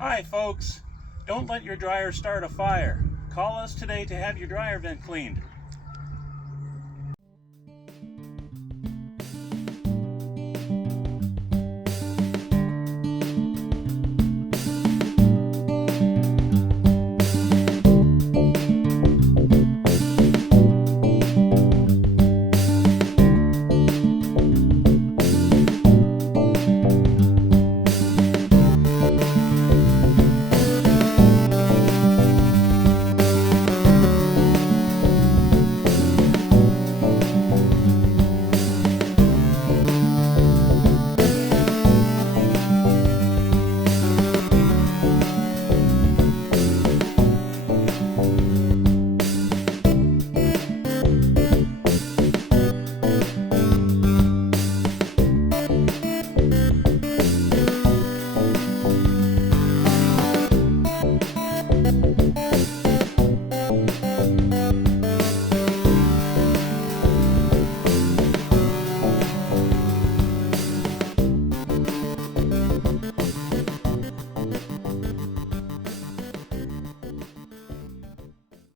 Hi folks, don't let your dryer start a fire. Call us today to have your dryer vent cleaned.